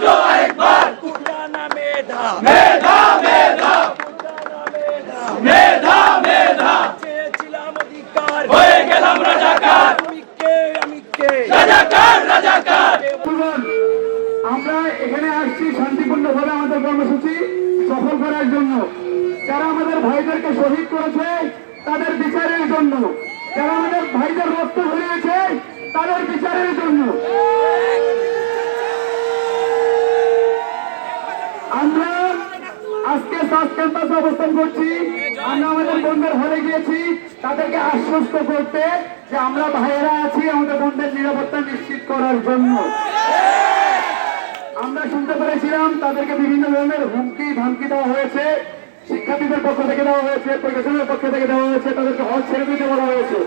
বোঝো আরেকবার কুটানা মেধা মেধা মেধা কুটানা মেধা মেধা মেধা চেয়েছিলাম অধিকার হয়ে গেলাম রাজাকার আমি কে রাজাকার রাজাকার আমরা এখানে আসছি শান্তিপূর্ণভাবে আমাদের কর্মসূচি সফল করার জন্য। যারা আমাদের ভাইদেরকে শহীদ করেছে তাদের বিচারের জন্য, যারা আমাদের ভাইদের রক্ত ঝরিয়েছে তাদের বিচারের জন্য। আমরা আজকে সাউথ ক্যাম্পাসে অবস্থান করছি। আমরা আমাদের বোনদের হলে গিয়েছি তাদেরকে আশ্বস্ত করতে যে আমরা ভাইয়েরা আছি আমাদের বোনদের নিরাপত্তা নিশ্চিত করার জন্য। আমরা শুনতে পেরেছিলাম তাদেরকে বিভিন্ন ধরনের হুমকি ধামকি দেওয়া হয়েছে, শিক্ষার্থীদের পক্ষ থেকে দেওয়া হয়েছে, প্রশাসনের পক্ষ থেকে দেওয়া হয়েছে, তাদেরকে হল ছেড়ে দিতে বলা হয়েছে।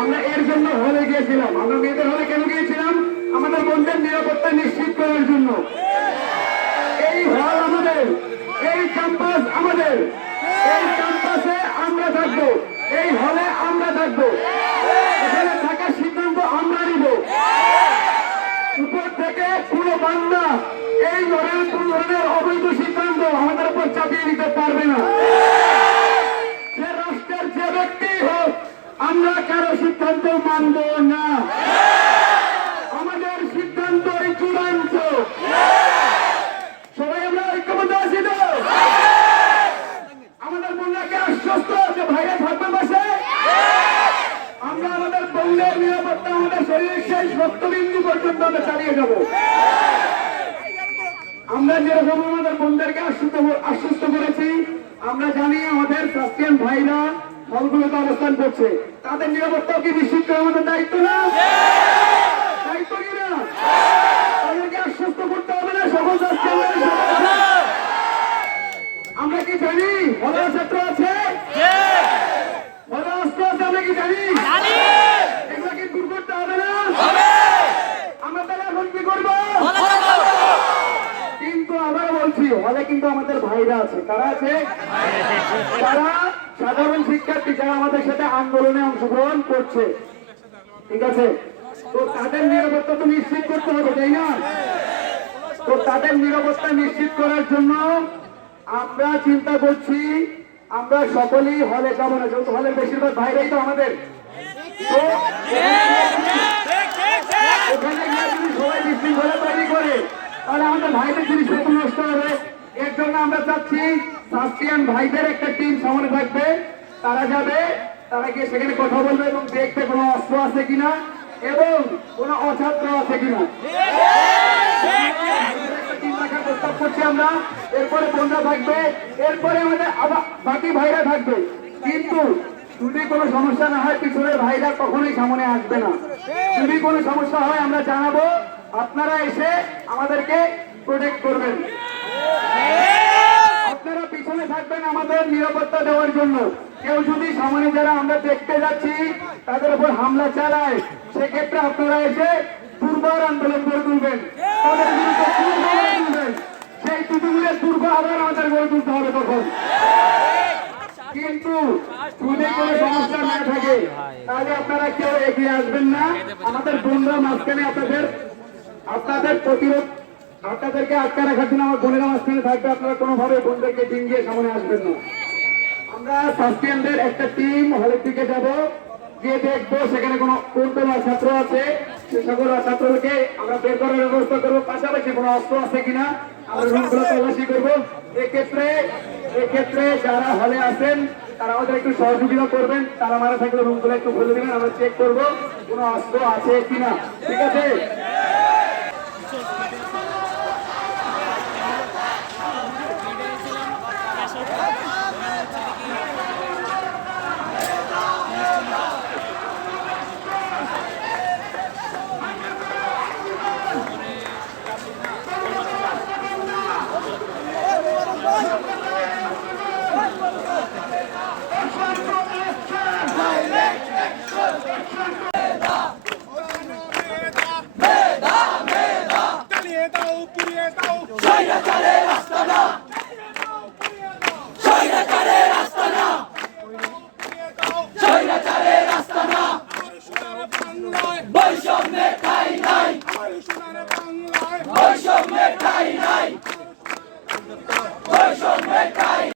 আমরা এর জন্য হলে গিয়েছিলাম। আমরা মেয়েদের হলে কেন গিয়েছিলাম? আমাদের বোনদের নিরাপত্তা নিশ্চিত করার জন্য। এই হল আমাদের, এই ক্যাম্পাস আমাদের, এই ক্যাম্পাসে আমরা থাকবো, এই হলে আমরা থাকবো, এখানে থাকার সিদ্ধান্ত আমরা নিব। উপর থেকে কোনো বান্দা এই ধরনের কোন ধরনের অবৈধ সিদ্ধান্ত আমাদের উপর চাপিয়ে দিতে পারবে না। সে রাষ্ট্রের যে ব্যক্তি হোক, আমরা কারো সিদ্ধান্ত মানব না। আমাদের সিদ্ধান্তই চূড়ান্ত। সবাই আমরা ঐক্যবদ্ধ আছি তো? আমাদের বোনরাকে আশ্বস্ত যে ভাইরা থাকবে পাশে। আমরা আমাদের বোনদের নিরাপত্তা আমাদের শরীরের সেই রক্তবিন্দু পর্যন্ত আমরা চালিয়ে যাব। আমরা যেরকম আমাদের বোনদেরকে আশ্বস্ত করেছি, আমরা জানি আমাদের ক্রিশ্চিয়ান ভাইরা হলগুলোতে অবস্থান করছে, তাদের নিরাপত্তা কি নিশ্চিত করা আমাদের দায়িত্ব না? দায়িত্ব কিনা? তাদেরকে আশ্বস্ত করতে হবে না সকল আমরা কি জানি হলে ছাত্র আছে, হলে অস্ত্র আছে, আমরা কি জানি? এগুলো কি দূর করতে হবে না? আমরা তাহলে এখন কি করবো? কিন্তু আবার বলছি, হলে কিন্তু আমাদের ভাইরা আছে। কারা আছে? তারা সাধারণ শিক্ষার্থী, যারা আমাদের সাথে আন্দোলনে অংশগ্রহণ করছে। ঠিক আছে, তো তাদের নিরাপত্তা তো নিশ্চিত করতে হবে, তাই না? তো তাদের নিরাপত্তা নিশ্চিত করার জন্য আমরা চিন্তা করছি, আমরা সকলেই হলে যাবো না, যেহেতু হলের বেশিরভাগ ভাইরাই তো আমাদের। তো ওখানে গিয়ে যদি সবাই বিশৃঙ্খলা তৈরি করে তাহলে আমাদের ভাইদের জিনিসপত্র নষ্ট হবে। এর জন্য আমরা চাচ্ছি ক্রিশ্চিয়ান ভাইদের একটা টিম সামনে থাকবে, তারা যাবে, তারা গিয়ে সেখানে কথা বলবে এবং দেখবে কোনো অস্ত্র আছে কিনা এবং কোনো অছাত্র আছে কিনা। প্রস্তাব করছি আমরা। এরপরে বোনরা থাকবে, এরপরে আমাদের আবার বাকি ভাইরা থাকবে। কিন্তু যদি কোনো সমস্যা না হয়, পিছনের ভাইরা কখনোই সামনে আসবে না। যদি কোনো সমস্যা হয় আমরা জানাবো, আপনারা এসে আমাদেরকে প্রোটেক্ট করবেন। আপনারা পিছনে থাকবেন আমাদের নিরাপত্তা দেওয়ার জন্য। কেউ যদি সামনে যারা আমরা দেখতে যাচ্ছি তাদের উপর হামলা চালায়, সেক্ষেত্রে আপনারা এসে দুর্বার আন্দোলন করে তুলবেন, তাদের বিরুদ্ধে তুলবেন। সেই তুতুগুলের দুর্গ আবার আমাদের গড়ে তুলতে হবে তখন। কিন্তু যদি কোনো সমস্যা না থাকে তাহলে আপনারা কেউ এগিয়ে আসবেন না। আমাদের বোনরা মাঝখানে আপনাদের প্রতিরোধ, আপনাদেরকে আটকা রাখার জন্য আমার বোনেরা মাঝখানে থাকবে। আপনারা কোনোভাবে বোনদেরকে ডিঙ্গিয়ে সামনে আসবেন না। আমরা ক্রিশ্চিয়ানদের একটা টিম হলের দিকে যাব, গিয়ে দেখবো সেখানে কোন ছাত্র আছে, সে সকল ছাত্রকে আমরা বের করার ব্যবস্থা করবো। পাশাপাশি কোনো অস্ত্র আছে কিনা আমরা রুমগুলো তল্লাশি করবো। এক্ষেত্রে যারা হলে আছেন তারা আমাদের একটু সহযোগিতা করবেন। তারা মারা থাকলে রুমগুলো একটু খুলে দিবেন, আমরা চেক করবো কোনো অস্ত্র আছে কিনা। ঠিক আছে? বৈষম্যে ঠাঁই নাই। আমার সোনার বাংলায় বৈষম্যের ঠাঁই নাই, বৈষম্যের ঠাঁই